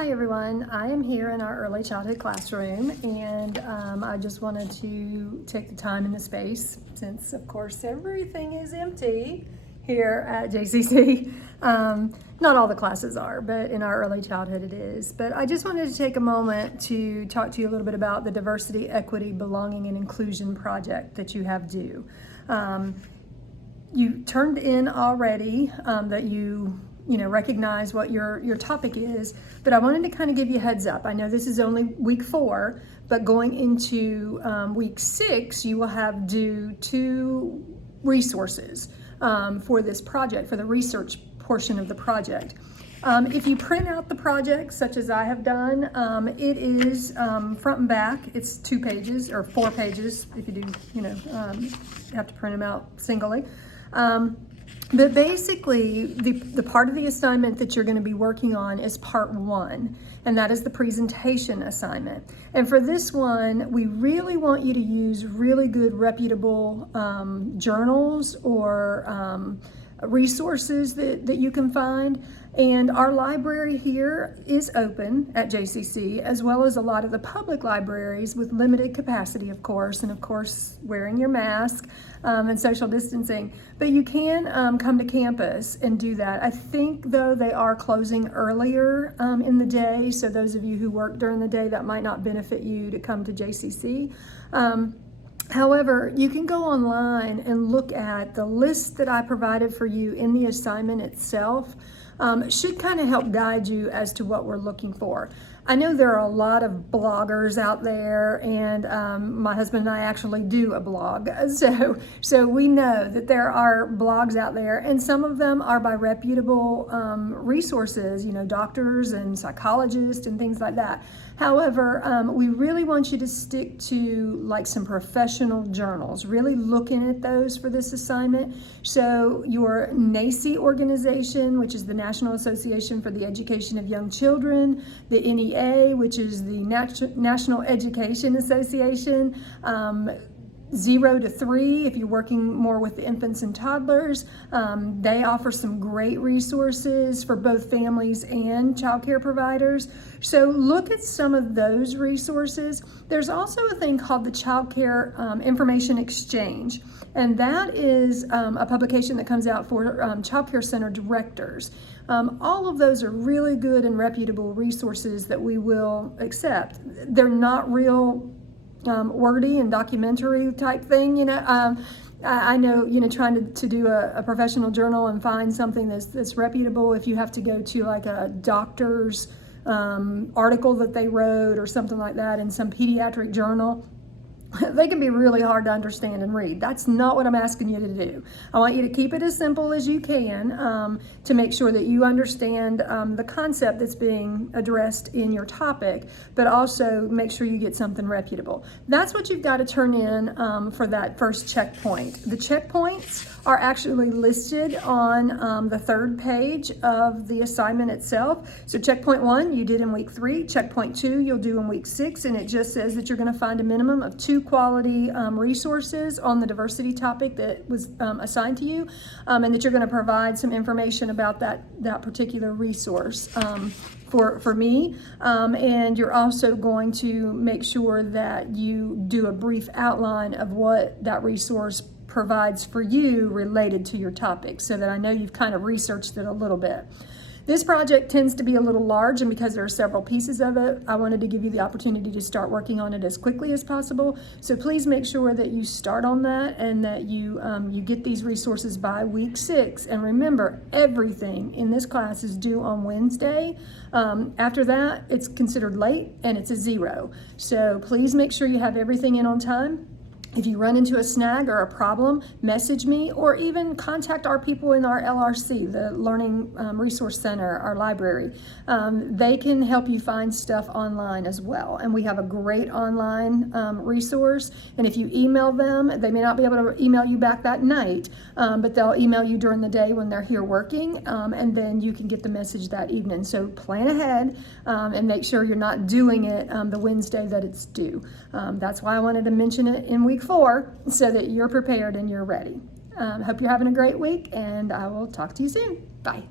Hi everyone, I am here in our early childhood classroom and I just wanted to take the time and the space since of course everything is empty here at JCC. Not all the classes are, but in our early childhood it is. But I just wanted to take a moment to talk to you a little bit about the Diversity, Equity, Belonging, and Inclusion project that you have due. You turned in already that you recognize what your topic is, but I wanted to kind of give you a heads up. I know this is only week 4, but going into week 6, you will have due 2 resources for this project, for the research portion of the project. If you print out the project, such as I have done, it is front and back. It's 2 pages or 4 pages if you do, you have to print them out singly. But basically, the part of the assignment that you're going to be working on is part 1, and that is the presentation assignment. And for this one, we really want you to use really good, reputable journals or resources that you can find. And our library here is open at JCC, as well as a lot of the public libraries with limited capacity, of course, and of course wearing your mask and social distancing. But you can come to campus and do that. I think though they are closing earlier in the day, so those of you who work during the day, that might not benefit you to come to JCC. However, you can go online and look at the list that I provided for you in the assignment itself. Should kind of help guide you as to what we're looking for. I know there are a lot of bloggers out there, and my husband and I actually do a blog. So we know that there are blogs out there, and some of them are by reputable resources, doctors and psychologists and things like that. However, we really want you to stick to like some professional journals, really looking at those for this assignment. So your NACE organization, which is the National Association for the Education of Young Children, the NEA, which is the National Education Association, 0 to 3, if you're working more with the infants and toddlers, they offer some great resources for both families and childcare providers. So look at some of those resources. There's also a thing called the Childcare Information Exchange, and that is a publication that comes out for childcare center directors. All of those are really good and reputable resources that we will accept. They're not real wordy and documentary type thing, I know, trying to do a professional journal and find something that's reputable, if you have to go to like a doctor's article that they wrote or something like that in some pediatric journal, they can be really hard to understand and read. That's not what I'm asking you to do. I want you to keep it as simple as you can to make sure that you understand the concept that's being addressed in your topic, but also make sure you get something reputable. That's what you've got to turn in for that first checkpoint. The checkpoints are actually listed on the 3rd page of the assignment itself. So checkpoint 1 you did in week 3, checkpoint 2 you'll do in week 6, and it just says that you're going to find a minimum of 2 quality resources on the diversity topic that was assigned to you, and that you're going to provide some information about that particular resource for me, and you're also going to make sure that you do a brief outline of what that resource provides for you related to your topic, so that I know you've kind of researched it a little bit. This project tends to be a little large, and because there are several pieces of it, I wanted to give you the opportunity to start working on it as quickly as possible. So please make sure that you start on that and that you get these resources by week 6. And remember, everything in this class is due on Wednesday. After that, it's considered late and it's a 0. So please make sure you have everything in on time. If you run into a snag or a problem, message me, or even contact our people in our LRC, the Learning Resource Center, our library. They can help you find stuff online as well. And we have a great online resource. And if you email them, they may not be able to email you back that night, but they'll email you during the day when they're here working, and then you can get the message that evening. So plan ahead and make sure you're not doing it the Wednesday that it's due. That's why I wanted to mention it in week 4, so that you're prepared and you're ready. Hope you're having a great week, and I will talk to you soon. Bye.